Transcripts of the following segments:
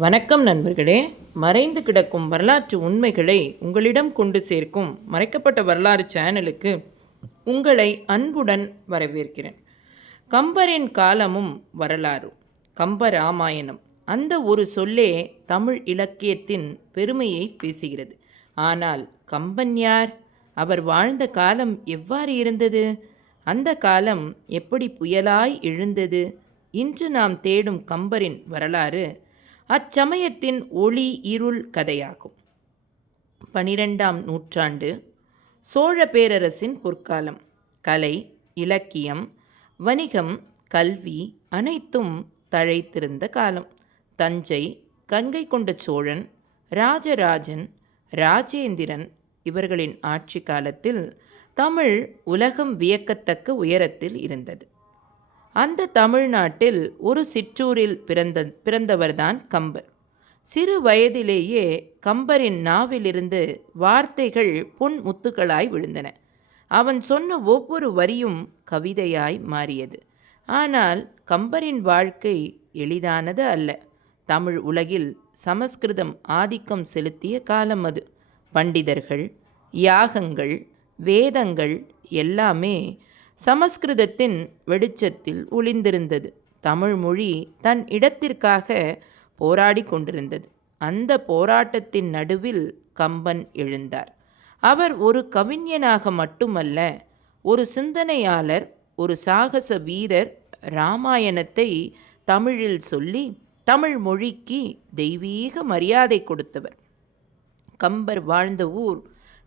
வணக்கம் நண்பர்களே. மறைந்து கிடக்கும் வரலாற்று உண்மைகளை உங்களிடம் கொண்டு சேர்க்கும் மறைக்கப்பட்ட வரலாறு சேனலுக்கு உங்களை அன்புடன் வரவேற்கிறேன். கம்பரின் காலமும் வரலாறு. கம்ப ராமாயணம். அந்த ஒரு சொல்லே தமிழ் இலக்கியத்தின் பெருமையை பேசுகிறது. ஆனால் கம்பன் யார்? அவர் வாழ்ந்த காலம் எவ்வாறு இருந்தது? அந்த காலம் எப்படி புயலாய் எழுந்தது? இன்று நாம் தேடும் கம்பரின் வரலாறு அச்சமயத்தின் ஒளி இருள் கதையாகும். பனிரெண்டாம் நூற்றாண்டு சோழ பேரரசின் பொற்காலம். கலை இலக்கியம் வணிகம் கல்வி அனைத்தும் தழைத்திருந்த காலம். தஞ்சை கங்கை கொண்ட சோழன் ராஜராஜன் ராஜேந்திரன் இவர்களின் ஆட்சி காலத்தில் தமிழ் உலகம் வியக்கத்தக்க உயரத்தில் இருந்தது. அந்த தமிழ்நாட்டில் ஒரு சிற்றூரில் பிறந்த பிறந்தவர்தான் கம்பர். சிறு வயதிலேயே கம்பரின் நாவிலிருந்து வார்த்தைகள் பொன் முத்துக்களாய் விழுந்தன. அவன் சொன்ன ஒவ்வொரு வரியும் கவிதையாய் மாறியது. ஆனால் கம்பரின் வாழ்க்கை எளிதானது அல்ல. தமிழ் உலகில் சமஸ்கிருதம் ஆதிக்கம் செலுத்திய காலம் அது. பண்டிதர்கள் யாகங்கள் வேதங்கள் எல்லாமே சமஸ்கிருதத்தின் வெளிச்சத்தில் ஒளிந்திருந்தது. தமிழ் மொழி தன் இடத்திற்காக போராடி கொண்டிருந்தது. அந்த போராட்டத்தின் நடுவில் கம்பன் எழுந்தார். அவர் ஒரு கவிஞனாக மட்டுமல்ல ஒரு சிந்தனையாளர் ஒரு சாகச வீரர் ராமாயணத்தை தமிழில் சொல்லி தமிழ் மொழிக்கு தெய்வீக மரியாதை கொடுத்தவர். கம்பர் வாழ்ந்த ஊர்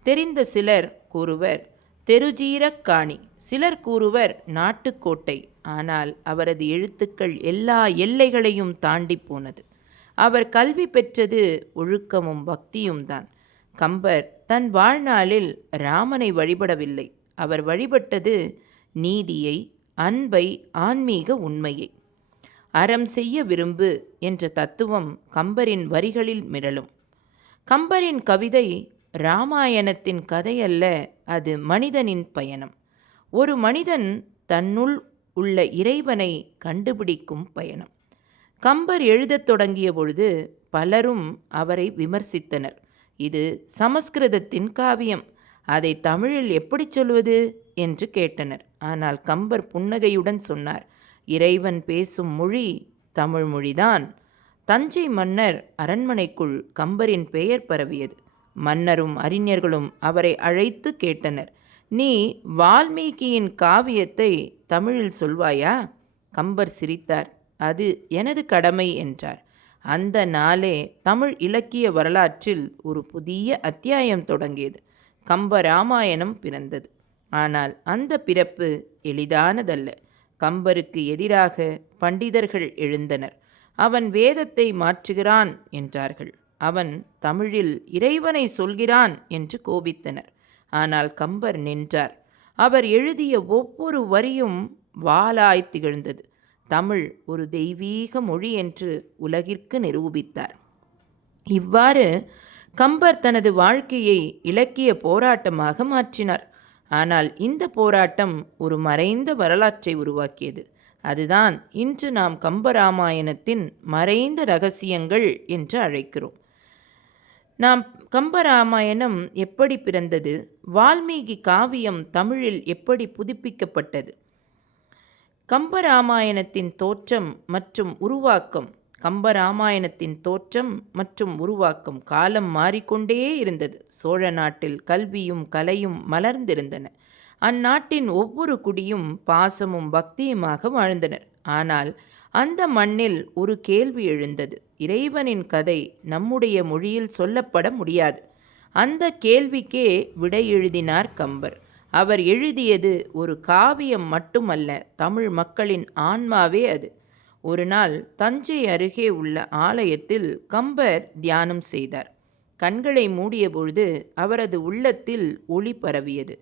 தெரிந்த சிலர் கூறுவர் தெருஜீரக்காணி. சிலர் கூறுவர் நாட்டுக்கோட்டை. ஆனால் அவரது எழுத்துக்கள் எல்லா எல்லைகளையும் தாண்டி போனது. அவர் கல்வி பெற்றது ஒழுக்கமும் பக்தியும் தான். கம்பர் தன் வாழ்நாளில் ராமனை வழிபடவில்லை. அவர் வழிபட்டது நீதியை அன்பை ஆன்மீக உண்மையை. அறம் செய்ய விரும்பு என்ற தத்துவம் கம்பரின் வரிகளில் மிரளும். கம்பரின் கவிதை ராமாயணத்தின் கதையல்ல அது மனிதனின் பயணம். ஒரு மனிதன் தன்னுள் உள்ள இறைவனை கண்டுபிடிக்கும் பயணம். கம்பர் எழுதத் தொடங்கிய பொழுது பலரும் அவரை விமர்சித்தனர். இது சமஸ்கிருதத்தின் காவியம். அதை தமிழில் எப்படி சொல்வது? என்று கேட்டனர். ஆனால் கம்பர் புன்னகையுடன் சொன்னார் இறைவன் பேசும் மொழி தமிழ் மொழிதான். தஞ்சை மன்னர் அரண்மனைக்குள் கம்பரின் பெயர் பரவியது. மன்னரும் அறிஞர்களும் அவரை அழைத்து கேட்டனர். நீ வால்மீகியின் காவியத்தை தமிழில் சொல்வாயா? கம்பர் சிரித்தார். அது எனது கடமை என்றார். அந்த நாளே தமிழ் இலக்கிய வரலாற்றில் ஒரு புதிய அத்தியாயம் தொடங்கியது. கம்ப ராமாயணம் பிறந்தது. ஆனால் அந்த பிறப்பு எளிதானதல்ல. கம்பருக்கு எதிராக பண்டிதர்கள் எழுந்தனர். அவன் வேதத்தை மாற்றுகிறான் என்றார்கள். அவன் தமிழில் இறைவனை சொல்கிறான் என்று கோபித்தனர். ஆனால் கம்பர் நின்றார். அவர் எழுதிய ஒவ்வொரு வரியும் வாலாய் திகழ்ந்தது. தமிழ் ஒரு தெய்வீக மொழி என்று உலகிற்கு நிரூபித்தார். இவ்வாறு கம்பர் தனது வாழ்க்கையை இலக்கிய போராட்டமாக மாற்றினார். ஆனால் இந்த போராட்டம் ஒரு மறைந்த வரலாற்றை உருவாக்கியது. அதுதான் இன்று நாம் கம்பராமாயணத்தின் மறைந்த ரகசியங்கள் என்று அழைக்கிறோம். நாம் கம்பராமாயணம் எப்படி பிறந்தது? வால்மீகி காவியம் தமிழில் எப்படி புதுப்பிக்கப்பட்டது? கம்பராமாயணத்தின் தோற்றம் மற்றும் உருவாக்கம் கம்பராமாயணத்தின் தோற்றம் மற்றும் உருவாக்கம் காலம் மாறிக்கொண்டே இருந்தது. சோழ நாட்டில் கல்வியும் கலையும் மலர்ந்திருந்தன. அந்நாட்டின் ஒவ்வொரு குடியும் பாசமும் பக்தியுமாக வாழ்ந்தனர். ஆனால் அந்த மண்ணில் ஒரு கேள்வி எழுந்தது. இறைவனின் கதை நம்முடைய மொழியில் சொல்லப்பட முடியாது. அந்த கேள்விக்கே விடை எழுதினார் கம்பர். அவர் எழுதியது ஒரு காவியம் மட்டுமல்ல தமிழ் மக்களின் ஆன்மாவே அது. ஒரு நாள் தஞ்சை அருகே உள்ள ஆலயத்தில் கம்பர் தியானம் செய்தார். கண்களை மூடிய பொழுது அவரது உள்ளத்தில் ஒளி பரவியது.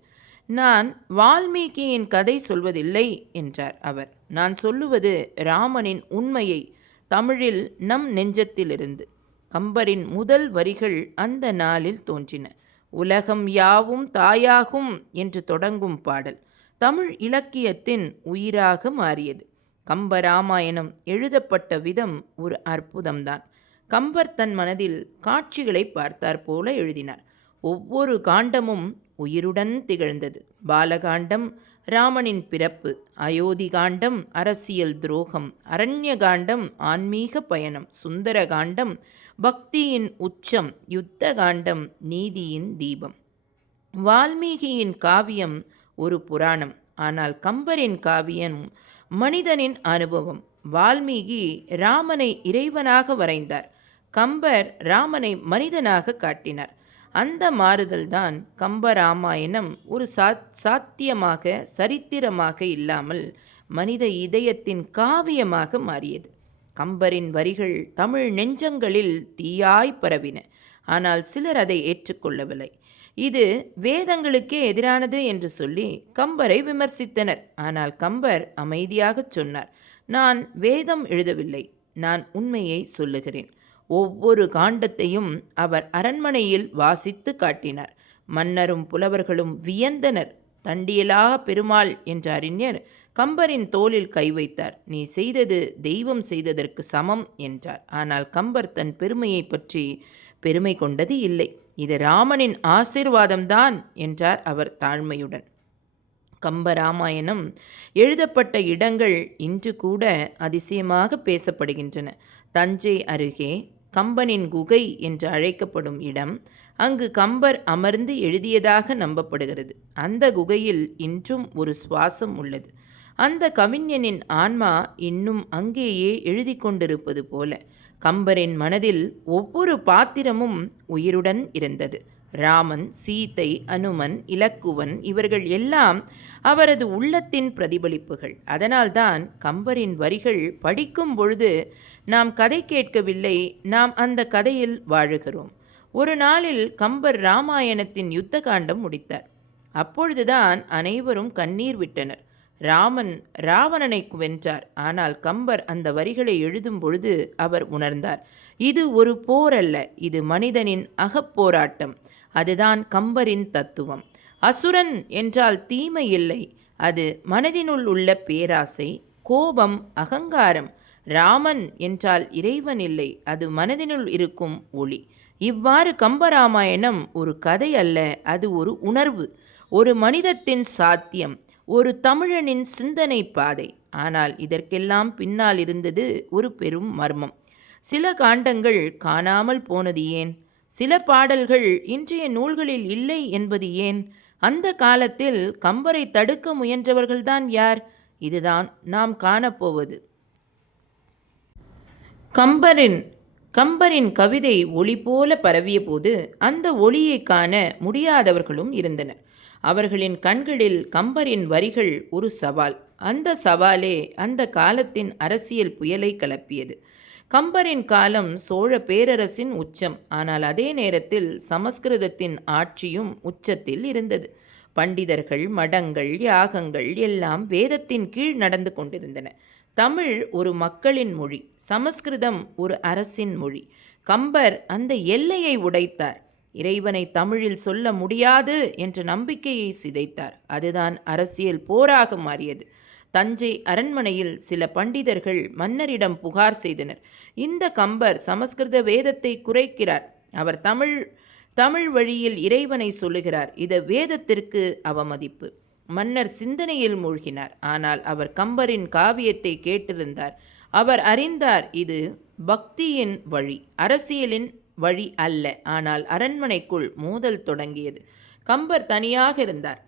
நான் வால்மீகியின் கதை சொல்வதில்லை என்றார் அவர். நான் சொல்லுவது ராமனின் உண்மையை தமிழில் நம் நெஞ்சத்திலிருந்து. கம்பரின் முதல் வரிகள் அந்த நாளில் தோன்றின. உலகம் யாவும் தாயாகும் என்று தொடங்கும் பாடல். தமிழ் இலக்கியத்தின் உயிராக மாறியது. கம்பராமாயணம் எழுதப்பட்ட விதம் ஒரு அற்புதம்தான். கம்பர் தன் மனதில் காட்சிகளை பார்த்தார் போல எழுதினார். ஒவ்வொரு காண்டமும் உயிருடன் திகழ்ந்தது. பாலகாண்டம் ராமனின் பிறப்பு அயோத்தி காண்டம் அரசியல் துரோகம் அரண்ய காண்டம் ஆன்மீக பயணம் சுந்தர காண்டம் பக்தியின் உச்சம் யுத்த காண்டம் நீதியின் தீபம். வால்மீகியின் காவியம் ஒரு புராணம். ஆனால் கம்பரின் காவியம் மனிதனின் அனுபவம். வால்மீகி ராமனை இறைவனாக வரைந்தார். கம்பர் ராமனை மனிதனாக காட்டினார். அந்த மாறுதல்தான் கம்பராமாயணம் ஒரு சாத் சாத்தியமாக சரித்திரமாக இல்லாமல் மனித இதயத்தின் காவியமாக மாறியது. கம்பரின் வரிகள் தமிழ் நெஞ்சங்களில் தீயாய் பரவின ஆனால் சிலர் அதை ஏற்றுக்கொள்ளவில்லை. இது வேதங்களுக்கே எதிரானது என்று சொல்லி கம்பரை விமர்சித்தனர். ஆனால் கம்பர் அமைதியாகச் சொன்னார் நான் வேதம் எழுதவில்லை நான் உண்மையை சொல்லுகிறேன். ஒவ்வொரு காண்டத்தையும் அவர் அரண்மனையில் வாசித்து காட்டினார். மன்னரும் புலவர்களும் வியந்தனர். தண்டியலா பெருமாள் என்ற அறிஞர் கம்பரின் தோளில் கை வைத்தார். நீ செய்தது தெய்வம் செய்ததற்கு சமம் என்றார். ஆனால் கம்பர் தன் பெருமையை பற்றி பெருமை கொண்டது இல்லை. இது ராமனின் ஆசிர்வாதம்தான் என்றார் அவர் தாழ்மையுடன். கம்பராமாயணம் எழுதப்பட்ட இடங்கள் இன்று கூட அதிசயமாக பேசப்படுகின்றன. தஞ்சை அருகே கம்பனின் குகை என்று அழைக்கப்படும் இடம் அங்கு கம்பர் அமர்ந்து எழுதியதாக நம்பப்படுகிறது. அந்த குகையில் இன்றும் ஒரு சுவாசம் உள்ளது. அந்த கவிஞனின் ஆன்மா இன்னும் அங்கேயே எழுதி கொண்டிருப்பது போல கம்பரின் மனதில் ஒவ்வொரு பாத்திரமும் உயிருடன் இருந்தது. ராமன் சீதை அனுமன் இலக்குவன் இவர்கள் எல்லாம் அவரது உள்ளத்தின் பிரதிபலிப்புகள். அதனால்தான் கம்பரின் வரிகள் படிக்கும் பொழுது நாம் கதை கேட்கவில்லை நாம் அந்த கதையில் வாழுகிறோம். ஒரு நாளில் கம்பர் ராமாயணத்தின் யுத்த காண்டம் முடித்தார். அப்பொழுதுதான் அனைவரும் கண்ணீர் விட்டனர். ராமன் ராவணனை வென்றார். ஆனால் கம்பர் அந்த வரிகளை எழுதும் பொழுது அவர் உணர்ந்தார். இது ஒரு போர் அல்ல இது மனிதனின் அகப்போராட்டம். அதுதான் கம்பரின் தத்துவம். அசுரன் என்றால் தீமை இல்லை. அது மனதினுள் உள்ள பேராசை கோபம் அகங்காரம். ராமன் என்றால் இறைவன் இல்லை. அது மனதினுள் இருக்கும் ஒளி. இவ்வாறு கம்பராமாயணம் ஒரு கதை அல்ல அது ஒரு உணர்வு. ஒரு மனிதத்தின் சாத்தியம் ஒரு தமிழனின் சிந்தனை பாதை. ஆனால் இதற்கெல்லாம் பின்னால் இருந்தது ஒரு பெரும் மர்மம். சில காண்டங்கள் காணாமல் போனது ஏன்? சில பாடல்கள் இன்றைய நூல்களில் இல்லை என்பது ஏன்? அந்த காலத்தில் கம்பரை தடுக்க முயன்றவர்கள்தான் யார்? இதுதான் நாம் காணப்போவது. கம்பரின் கம்பரின் கவிதை ஒளி போல பரவிய போது அந்த ஒளியை காண முடியாதவர்களும் இருந்தனர். அவர்களின் கண்களில் கம்பரின் வரிகள் ஒரு சவால். அந்த சவாலே அந்த காலத்தின் அரசியல் புயலை கிளப்பியது. கம்பரின் காலம் சோழ பேரரசின் உச்சம். ஆனால் அதே நேரத்தில் சமஸ்கிருதத்தின் ஆட்சியும் உச்சத்தில் இருந்தது. பண்டிதர்கள் மடங்கள் யாகங்கள் எல்லாம் வேதத்தின் கீழ் நடந்து கொண்டிருந்தன. தமிழ் ஒரு மக்களின் மொழி சமஸ்கிருதம் ஒரு அரசின் மொழி. கம்பர் அந்த எல்லையை உடைத்தார். இறைவனை தமிழில் சொல்ல முடியாது என்ற நம்பிக்கையை சிதைத்தார். அதுதான் அரசியல் போராக மாறியது. தஞ்சை அரண்மனையில் சில பண்டிதர்கள் மன்னரிடம் புகார் செய்தனர். இந்த கம்பர் சமஸ்கிருத வேதத்தை குறைக்கிறார். அவர் தமிழ் தமிழ் வழியில் இறைவனை சொல்லுகிறார். இது வேதத்திற்கு அவமதிப்பு. மன்னர் சிந்தனையில் மூழ்கினார். ஆனால் அவர் கம்பரின் காவியத்தை கேட்டிருந்தார். அவர் அறிந்தார் இது பக்தியின் வழி அரசியலின் வழி அல்ல. ஆனால் அரண்மனைக்குள் மோதல் தொடங்கியது. கம்பர் தனியாக இருந்தார்.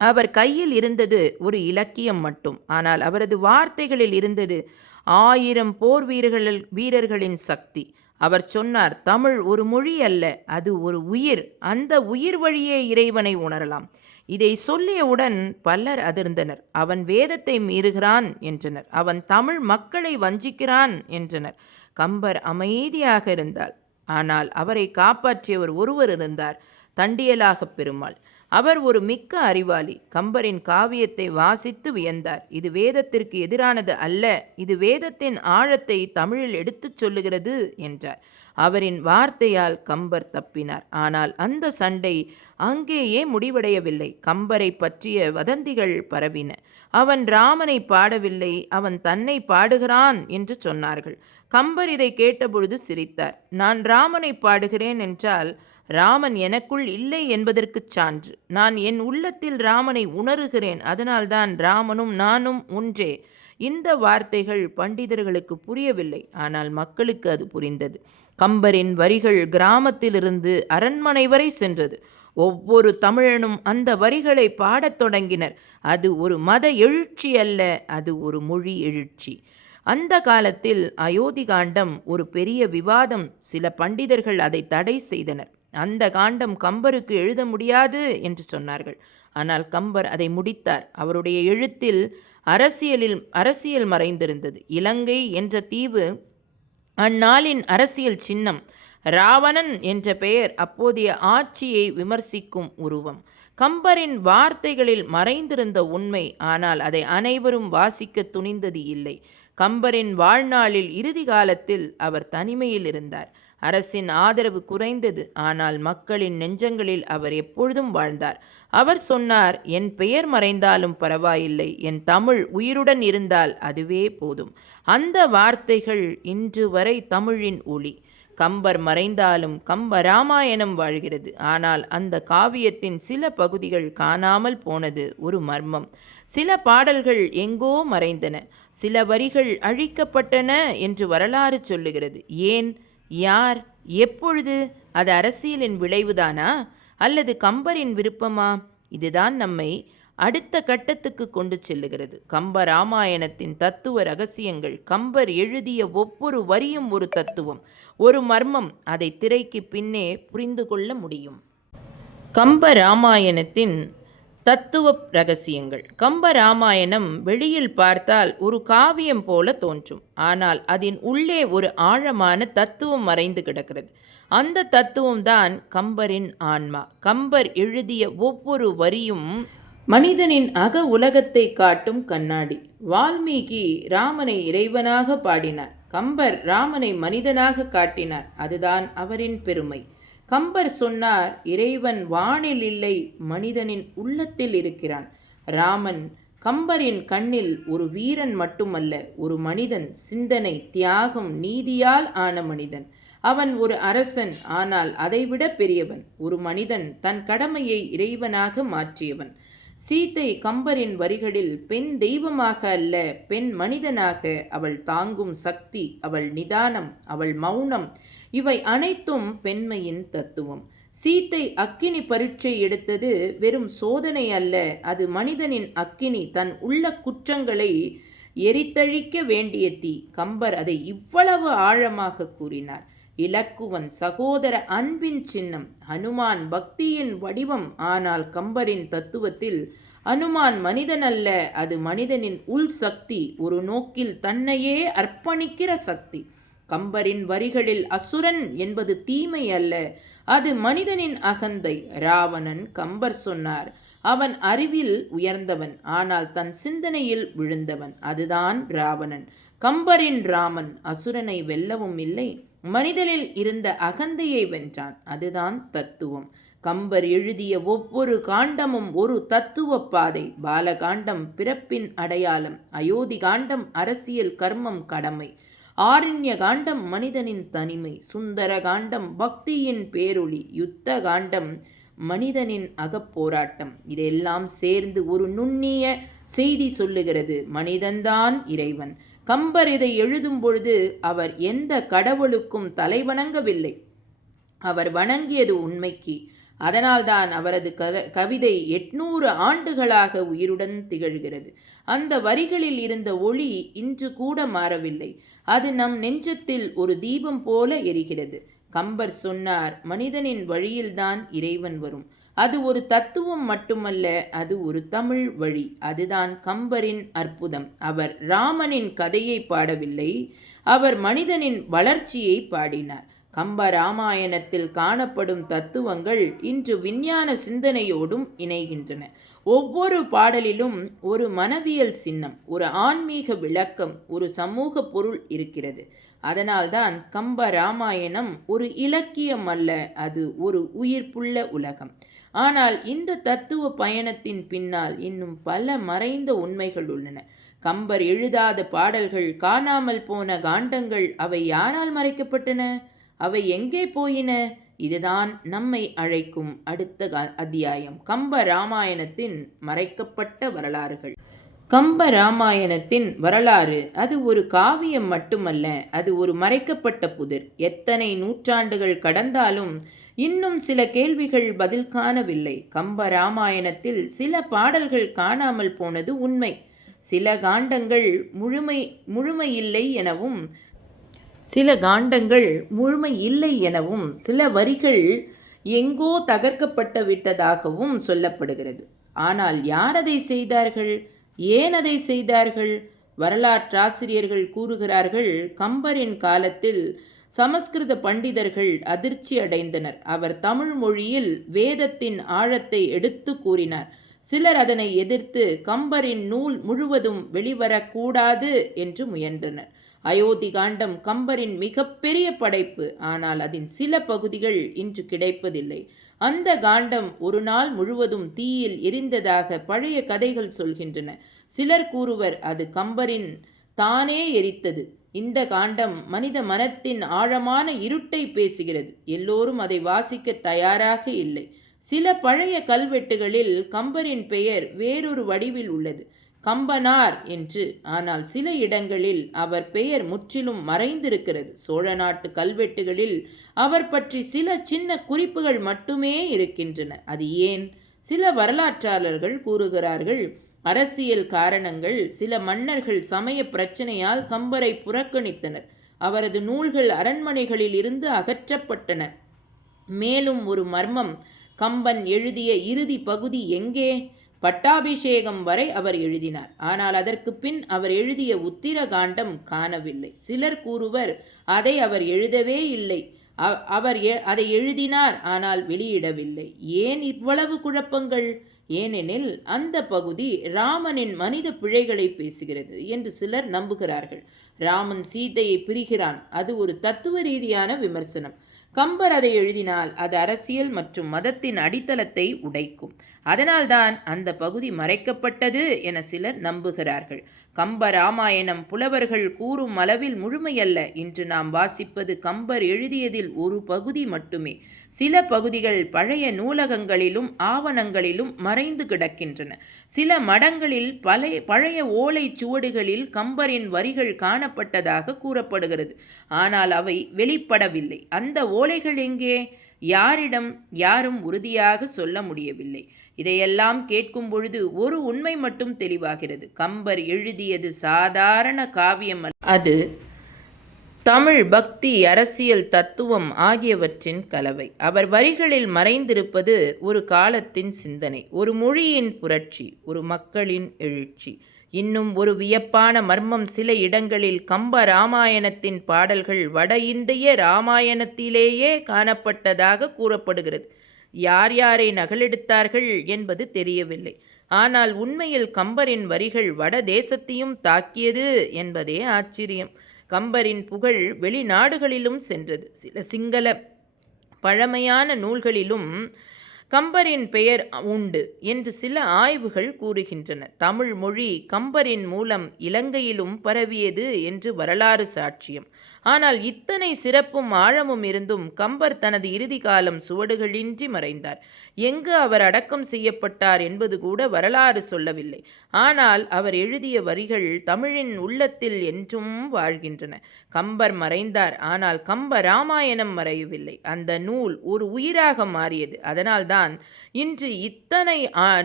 அவர் கையில் இருந்தது ஒரு இலக்கியம் மட்டும். ஆனால் அவரது வார்த்தைகளில் இருந்தது ஆயிரம் போர் வீரர்கள் வீரர்களின் சக்தி. அவர் சொன்னார் தமிழ் ஒரு மொழி அல்ல அது ஒரு உயிர். அந்த உயிர் வழியே இறைவனை உணரலாம். இதை சொல்லியவுடன் பலர் அதிர்ந்தனர். அவன் வேதத்தை மீறுகிறான் என்றனர். அவன் தமிழ் மக்களை வஞ்சிக்கிறான் என்றனர். கம்பர் அமைதியாக இருந்தால் ஆனால் அவரை காப்பாற்றியவர் ஒருவர் இருந்தார் தண்டியலாக பெருமாள். அவர் ஒரு மிக்க அறிவாளி. கம்பரின் காவியத்தை வாசித்து வியந்தார். இது வேதத்திற்கு எதிரானது அல்ல. இது வேதத்தின் ஆழத்தை தமிழில் எடுத்துச் சொல்லுகிறது என்றார். அவரின் வார்த்தையால் கம்பர் தப்பினார். ஆனால் அந்த சண்டை அங்கேயே முடிவடையவில்லை. கம்பரை பற்றிய வதந்திகள் பரவின. அவன் ராமனை பாடவில்லை. அவன் தன்னை பாடுகிறான் என்று சொன்னார்கள். கம்பர் இதை கேட்டபொழுது சிரித்தார். நான் ராமனை பாடுகிறேன் என்றால் ராமன் எனக்குள் இல்லை என்பதற்குச் சான்று. நான் என் உள்ளத்தில் ராமனை உணருகிறேன். அதனால்தான் ராமனும் நானும் ஒன்றே. இந்த வார்த்தைகள் பண்டிதர்களுக்கு புரியவில்லை. ஆனால் மக்களுக்கு அது புரிந்தது. கம்பரின் வரிகள் கிராமத்திலிருந்து அரண்மனை வரை சென்றது. ஒவ்வொரு தமிழனும் அந்த வரிகளை பாடத் தொடங்கினர். அது ஒரு மத எழுச்சி அல்ல அது ஒரு மொழி எழுச்சி. அந்த காலத்தில் அயோத்தி காண்டம் ஒரு பெரிய விவாதம். சில பண்டிதர்கள் அதை தடை செய்தனர். அந்த காண்டம் கம்பருக்கு எழுத முடியாது என்று சொன்னார்கள். ஆனால் கம்பர் அதை முடித்தார். அவருடைய எழுத்தில் அரசியலில் அரசியல் மறைந்திருந்தது. இலங்கை என்ற தீவு அந்நாளின் அரசியல் சின்னம். ராவணன் என்ற பெயர் அப்போதைய ஆட்சியை விமர்சிக்கும் உருவம். கம்பரின் வார்த்தைகளில் மறைந்திருந்த உண்மை ஆனால் அதை அனைவரும் வாசிக்க துணிந்தது இல்லை. கம்பரின் வாழ்நாளில் இறுதி காலத்தில் அவர் தனிமையில் இருந்தார். அரசின் ஆதரவு குறைந்தது. ஆனால் மக்களின் நெஞ்சங்களில் அவர் எப்பொழுதும் வாழ்ந்தார். அவர் சொன்னார் என் பெயர் மறைந்தாலும் பரவாயில்லை. என் தமிழ் உயிருடன் இருந்தால் அதுவே போதும் அந்த வார்த்தைகள் இன்று வரை தமிழின் ஒளி கம்பர் மறைந்தாலும் கம்ப ராமாயணம் வாழ்கிறது. ஆனால் அந்த காவியத்தின் சில பகுதிகள் காணாமல் போனது ஒரு மர்மம். சில பாடல்கள் எங்கோ மறைந்தன. சில வரிகள் அழிக்கப்பட்டன என்று வரலாறு சொல்லுகிறது. ஏன்? யார் எப்பொழுது அது அரசியலின் விளைவுதானா? அல்லது கம்பரின் விருப்பமா? இதுதான் நம்மை அடுத்த கட்டத்துக்கு கொண்டு செல்லுகிறது. கம்ப ராமாயணத்தின் தத்துவ ரகசியங்கள். கம்பர் எழுதிய ஒவ்வொரு வரியும் ஒரு தத்துவம். ஒரு மர்மம். அதை திரைக்கு பின்னே புரிந்து கொள்ள முடியும். கம்ப ராமாயணத்தின் தத்துவ ரகசியங்கள். கம்ப ராமாயணம் வெளியில் பார்த்தால் ஒரு காவியம் போல தோன்றும். ஆனால் அதன் உள்ளே ஒரு ஆழமான தத்துவம் மறைந்து கிடக்கிறது. அந்த தத்துவம்தான் கம்பரின் ஆன்மா. கம்பர் எழுதிய ஒவ்வொரு வரியும் மனிதனின் அக உலகத்தை காட்டும் கண்ணாடி. வால்மீகி ராமனை இறைவனாக பாடினார். கம்பர் ராமனை மனிதனாக காட்டினார். அதுதான் அவரின் பெருமை. கம்பர் சொன்னார் இறைவன் வானில் இல்லை மனிதனின் உள்ளத்தில் இருக்கிறான். ராமன் கம்பரின் கண்ணில் ஒரு வீரன் மட்டுமல்ல ஒரு மனிதன் சிந்தனை தியாகம் நீதியால் ஆன மனிதன். அவன் ஒரு அரசன் ஆனால் அதைவிட பெரியவன். ஒரு மனிதன் தன் கடமையை இறைவனாக மாற்றியவன். சீத்தை கம்பரின் வரிகளில் பெண் தெய்வமாக அல்ல பெண் மனிதனாக. அவள் தாங்கும் சக்தி அவள் நிதானம் அவள் மௌனம். இவை அனைத்தும் பெண்மையின் தத்துவம். சீத்தை அக்கினி பரீட்சை எடுத்தது வெறும் சோதனை அல்ல அது மனிதனின் அக்கினி தன் உள்ள குற்றங்களை எரித்தழிக்க வேண்டிய தீ. கம்பர் அதை இவ்வளவு ஆழமாக கூறினார். இலக்குவன் சகோதர அன்பின் சின்னம் ஹனுமான் பக்தியின் வடிவம். ஆனால் கம்பரின் தத்துவத்தில் அனுமான் மனிதன் அல்ல அது மனிதனின் உள் சக்தி. ஒரு நோக்கில் தன்னையே அர்ப்பணிக்கிற சக்தி. கம்பரின் வரிகளில் அசுரன் என்பது தீமை அல்ல. அது மனிதனின் அகந்தை. ராவணன் கம்பர் சொன்னார் அவன் அறிவில் உயர்ந்தவன் ஆனால் தன் சிந்தனையில் விழுந்தவன். அதுதான் ராவணன். கம்பரின் ராமன் அசுரனை வெல்லவும் இல்லை. மனிதனில் இருந்த அகந்தையை வென்றான். அதுதான் தத்துவம். கம்பர் எழுதிய ஒவ்வொரு காண்டமும் ஒரு தத்துவ பாதை. பாலகாண்டம் பிறப்பின் அடையாளம். அயோத்தி காண்டம் அரசியல் கர்மம் கடமை. ஆரண்ய காண்டம் மனிதனின் தனிமை சுந்தர காண்டம் பக்தியின் பேரொளி யுத்த காண்டம் மனிதனின் அகப்போராட்டம். இதெல்லாம் சேர்ந்து ஒரு நுண்ணிய செய்தி சொல்லுகிறது. மனிதன்தான் இறைவன். கம்பர் இதை எழுதும் பொழுது அவர் எந்த கடவுளுக்கும் தலைவணங்கவில்லை. அவர் வணங்கியது உண்மைக்கு. அதனால்தான் அவரது கவிதை எட்நூறு ஆண்டுகளாக உயிருடன் திகழ்கிறது. அந்த வரிகளில் இருந்த ஒளி இன்று கூட மாறவில்லை. அது நம் நெஞ்சத்தில் ஒரு தீபம் போல எரிகிறது. கம்பர் சொன்னார் மனிதனின் வழியில்தான் இறைவன் வரும். அது ஒரு தத்துவம் மட்டுமல்ல அது ஒரு தமிழ் வழி. அதுதான் கம்பரின் அற்புதம். அவர் ராமனின் கதையை பாடவில்லை. அவர் மனிதனின் வளர்ச்சியை பாடினார். கம்ப ராமாயணத்தில் காணப்படும் தத்துவங்கள் இன்று விஞ்ஞான சிந்தனையோடும் இணைகின்றன. ஒவ்வொரு பாடலிலும் ஒரு மனவியல் சின்னம் ஒரு ஆன்மீக விளக்கம் ஒரு சமூக பொருள் இருக்கிறது. அதனால்தான் கம்ப ராமாயணம் ஒரு இலக்கியம் அல்ல அது ஒரு உயிர்ப்புள்ள உலகம். ஆனால் இந்த தத்துவ பயணத்தின் பின்னால் இன்னும் பல மறைந்த உண்மைகள் உள்ளன. கம்பர் எழுதாத பாடல்கள் காணாமல் போன காண்டங்கள் அவை யாரால் மறைக்கப்பட்டன? அவை எங்கே போயின? இதுதான் நம்மை அழைக்கும் அடுத்த அத்தியாயம். கம்ப ராமாயணத்தின் மறைக்கப்பட்ட வரலாறுகள். கம்ப ராமாயணத்தின் வரலாறு அது ஒரு காவியம் மட்டுமல்ல அது ஒரு மறைக்கப்பட்ட புதிர். எத்தனை நூற்றாண்டுகள் கடந்தாலும் இன்னும் சில கேள்விகள் பதில் காணவில்லை. கம்ப ராமாயணத்தில் சில பாடல்கள் காணாமல் போனது உண்மை. சில காண்டங்கள் முழுமை முழுமையில்லை எனவும் சில காண்டங்கள் முழுமை இல்லை எனவும் சில வரிகள் எங்கோ தகர்க்கப்பட்டு விட்டதாகவும் சொல்லப்படுகிறது. ஆனால் யார் அதை செய்தார்கள்? ஏன் அதை செய்தார்கள்? வரலாற்றாசிரியர்கள் கூறுகிறார்கள் கம்பரின் காலத்தில் சமஸ்கிருத பண்டிதர்கள் அதிர்ச்சி அடைந்தனர். அவர் தமிழ் மொழியில் வேதத்தின் ஆழத்தை எடுத்து கூறினார். சிலர் அதனை எதிர்த்து கம்பரின் நூல் முழுவதும் வெளிவரக்கூடாது என்று முயன்றனர். அயோத்தி காண்டம் கம்பரின் மிகப்பெரிய படைப்பு. ஆனால் அதன் சில பகுதிகள் இன்று கிடைப்பதில்லை. அந்த காண்டம் ஒரு நாள் முழுவதும் தீயில் எரிந்ததாக பழைய கதைகள் சொல்கின்றன. சிலர் கூறுவர் அது கம்பரின் தானே எரித்தது. இந்த காண்டம் மனித மனத்தின் ஆழமான இருட்டை பேசுகிறது. எல்லோரும் அதை வாசிக்க தயாராக இல்லை. சில பழைய கல்வெட்டுகளில் கம்பரின் பெயர் வேறொரு வடிவில் உள்ளது. கம்பனார் என்று. ஆனால் சில இடங்களில் அவர் பெயர் முற்றிலும் மறைந்திருக்கிறது. சோழ நாட்டு கல்வெட்டுகளில் அவர் பற்றி சில சின்ன குறிப்புகள் மட்டுமே இருக்கின்றன. அது ஏன்? சில வரலாற்றாளர்கள் கூறுகிறார்கள் அரசியல் காரணங்கள் சில மன்னர்கள் சமய பிரச்சனையால் கம்பரை புறக்கணித்தனர். அவரது நூல்கள் அரண்மனைகளில் இருந்து அகற்றப்பட்டன. மேலும் ஒரு மர்மம் கம்பன் எழுதிய இறுதி பகுதி எங்கே? பட்டாபிஷேகம் வரை அவர் எழுதினார். ஆனால் அதற்கு பின் அவர் எழுதிய உத்திரகாண்டம் காணவில்லை. சிலர் கூறுவர் அதை அவர் எழுதவே இல்லை. அவர் அதை எழுதினார் ஆனால் வெளியிடவில்லை. ஏன் இவ்வளவு குழப்பங்கள்? ஏனெனில் அந்த பகுதி ராமனின் மனித பிழைகளை பேசுகிறது என்று சிலர் நம்புகிறார்கள். ராமன் சீதையை பிரிகிறான். அது ஒரு தத்துவ ரீதியான விமர்சனம். கம்பர் அதை எழுதினால் அது அரசியல் மற்றும் மதத்தின் அடித்தளத்தை உடைக்கும். அதனால்தான் அந்த பகுதி மறைக்கப்பட்டது என சிலர் நம்புகிறார்கள். கம்ப ராமாயணம் புலவர்கள் கூறும் அளவில் முழுமையல்ல. இன்று நாம் வாசிப்பது கம்பர் எழுதியதில் ஒரு பகுதி மட்டுமே. சில பகுதிகள் பழைய நூலகங்களிலும் ஆவணங்களிலும் மறைந்து கிடக்கின்றன. சில மடங்களில் பழைய பழைய ஓலை சுவடுகளில் கம்பரின் வரிகள் காணப்பட்டதாக கூறப்படுகிறது. ஆனால் அவை வெளிப்படவில்லை. அந்த ஓலைகள் எங்கே? யாரிடம் யாரும் உறுதியாக சொல்ல முடியவில்லை. இதையெல்லாம் கேட்கும் பொழுது ஒரு உண்மை மட்டும் தெளிவாகிறது. கம்பர் எழுதியது சாதாரண காவியம் அது தமிழ் பக்தி அரசியல் தத்துவம் ஆகியவற்றின் கலவை. அவர் வரிகளில் மறைந்திருப்பது ஒரு காலத்தின் சிந்தனை ஒரு மொழியின் புரட்சி ஒரு மக்களின் எழுச்சி. இன்னும் ஒரு வியப்பான மர்மம் சில இடங்களில் கம்ப ராமாயணத்தின் பாடல்கள் வட இந்திய ராமாயணத்திலேயே காணப்பட்டதாக கூறப்படுகிறது. யார் யாரை நகலெடுத்தார்கள் என்பது தெரியவில்லை. ஆனால் உண்மையில் கம்பரின் வரிகள் வட தேசத்தையும் தாக்கியது என்பதே ஆச்சரியம். கம்பரின் புகழ் வெளிநாடுகளிலும் சென்றது. சில சிங்கள பழமையான நூல்களிலும் கம்பரின் பெயர் உண்டு என்று சில ஆய்வுகள் கூறுகின்றன. தமிழ் மொழி கம்பரின் மூலம் இலங்கையிலும் பரவியது என்று வரலாறு சாட்சியம். ஆனால் இத்தனை சிறப்பும் ஆழமும் இருந்தும் கம்பர் தனது இறுதி காலம் சுவடுகளின்றி மறைந்தார். எங்கு அவர் அடக்கம் செய்யப்பட்டார் என்பது கூட வரலாறு சொல்லவில்லை. ஆனால் அவர் எழுதிய வரிகள் தமிழின் உள்ளத்தில் என்றும் வாழ்கின்றன. கம்பர் மறைந்தார் ஆனால் கம்ப ராமாயணம் மறையவில்லை. அந்த நூல் ஒரு உயிராக மாறியது. அதனால்தான் இன்று இத்தனை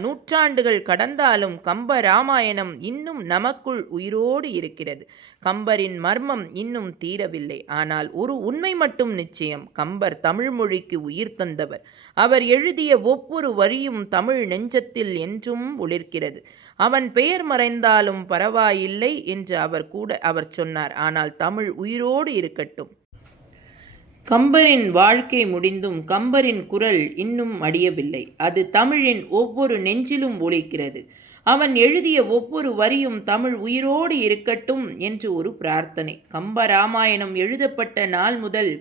நூற்றாண்டுகள் கடந்தாலும் கம்ப ராமாயணம் இன்னும் நமக்குள் உயிரோடு இருக்கிறது. கம்பரின் மர்மம் இன்னும் தீரவில்லை. ஆனால் ஒரு உண்மை மட்டும் நிச்சயம் கம்பர் தமிழ் மொழிக்கு உயிர் தந்தவர். அவர் எழுதிய ஒவ்வொரு வரியும் தமிழ் நெஞ்சத்தில் என்றும் ஒளிர்கிறது அவன் பெயர் மறைந்தாலும் பரவாயில்லை என்று அவர் கூட அவர் சொன்னார். ஆனால் தமிழ் உயிரோடு இருக்கட்டும். கம்பரின் வாழ்க்கை முடிந்தும் கம்பரின் குரல் இன்னும் அடியவில்லை. அது தமிழின் ஒவ்வொரு நெஞ்சிலும் ஒழிக்கிறது அவன் எழுதிய ஒவ்வொரு வரியும் தமிழ் உயிரோடு இருக்கட்டும் என்று ஒரு பிரார்த்தனை. கம்ப ராமாயணம் எழுதப்பட்ட நாள் முதல்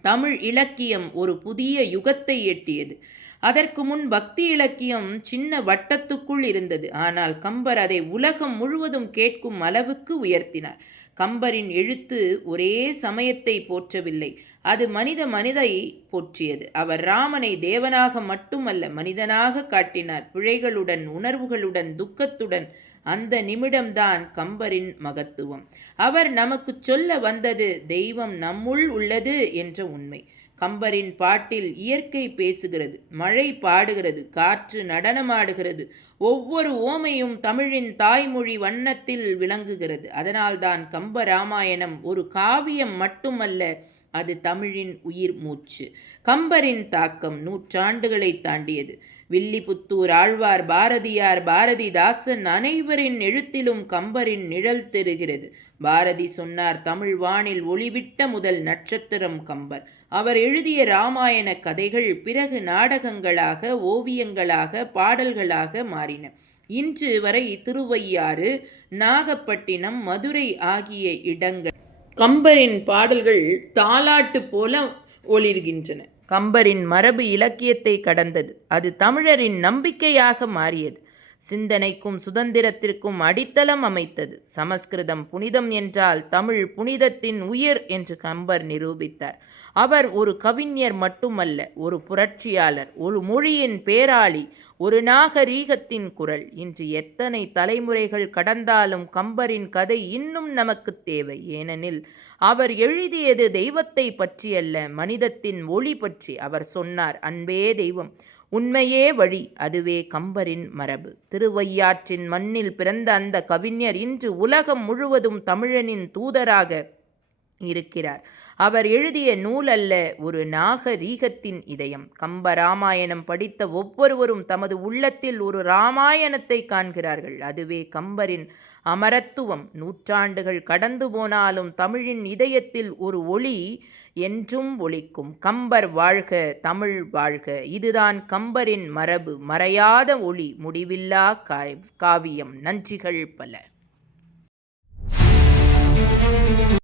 தமிழ் இலக்கியம் ஒரு புதிய யுகத்தை எட்டியது. அதற்கு முன் பக்தி இலக்கியம் சின்ன வட்டத்துக்குள் இருந்தது. ஆனால் கம்பர் அதை உலகம் முழுவதும் கேட்கும் அளவுக்கு உயர்த்தினார். கம்பரின் எழுத்து ஒரே சமயத்தை போற்றவில்லை. அது மனித மனிதை போற்றியது. அவர் ராமனை தேவனாக மட்டுமல்ல மனிதனாக காட்டினார். பிழைகளுடன் உணர்வுகளுடன் துக்கத்துடன் அந்த நிமிடம்தான் கம்பரின் மகத்துவம். அவர் நமக்கு சொல்ல வந்தது தெய்வம் நம்முள் உள்ளது என்ற உண்மை. கம்பரின் பாட்டில் இயற்கை பேசுகிறது மழை பாடுகிறது காற்று நடனமாடுகிறது. ஒவ்வொரு ஓமையும் தமிழின் தாய்மொழி வண்ணத்தில் விளங்குகிறது. அதனால்தான் கம்ப ராமாயணம் ஒரு காவியம் மட்டுமல்ல அது தமிழின் உயிர் மூச்சு. கம்பரின் தாக்கம் நூற்றாண்டுகளை தாண்டியது. வில்லிபுத்தூர் ஆழ்வார் பாரதியார் பாரதிதாசன் அனைவரின் எழுத்திலும் கம்பரின் நிழல் தெரிகிறது. பாரதி சொன்னார் தமிழ் வானில் ஒளிவிட்ட முதல் நட்சத்திரம் கம்பர். அவர் எழுதிய ராமாயண கதைகள் பிறகு நாடகங்களாக ஓவியங்களாக பாடல்களாக மாறின. இன்று வரை திருவையாறு நாகப்பட்டினம் மதுரை ஆகிய இடங்கள் கம்பரின் பாடல்கள் தாலாட்டு போல ஒளிர்கின்றன. கம்பரின் மரபு இலக்கியத்தை கடந்தது. அது தமிழரின் நம்பிக்கையாக மாறியது. சிந்தனைக்கும் சுதந்திரத்திற்கும் அடித்தளம் அமைத்தது. சமஸ்கிருதம் புனிதம் என்றால் தமிழ் புனிதத்தின் உயிர் என்று கம்பர் நிரூபித்தார். அவர் ஒரு கவிஞர் மட்டுமல்ல ஒரு புரட்சியாளர் ஒரு மொழியின் பேராளி ஒரு நாகரீகத்தின் குரல். இன்று எத்தனை தலைமுறைகள் கடந்தாலும் கம்பரின் கதை இன்னும் நமக்கு தேவை. ஏனெனில் அவர் எழுதியது தெய்வத்தை பற்றியல்ல மனிதத்தின் ஒளி பற்றி. அவர் சொன்னார் அன்பே தெய்வம் உண்மையே வழி அதுவே கம்பரின் மரபு. திருவையாற்றின் மண்ணில் பிறந்த அந்த கவிஞர் இன்று உலகம் முழுவதும் தமிழனின் தூதராக இருக்கிறார். அவர் எழுதிய நூல் அல்ல ஒரு நாகரீகத்தின் இதயம். கம்ப ராமாயணம் படித்த ஒவ்வொருவரும் தமது உள்ளத்தில் ஒரு ராமாயணத்தை காண்கிறார்கள். அதுவே கம்பரின் அமரத்துவம். நூற்றாண்டுகள் கடந்து போனாலும் தமிழின் இதயத்தில் ஒரு ஒளி என்றும் ஒழிக்கும். கம்பர் வாழ்க தமிழ் வாழ்க. இதுதான் கம்பரின் மரபு. மறையாத ஒளி முடிவில்லா காவியம். நன்றிகள் பல.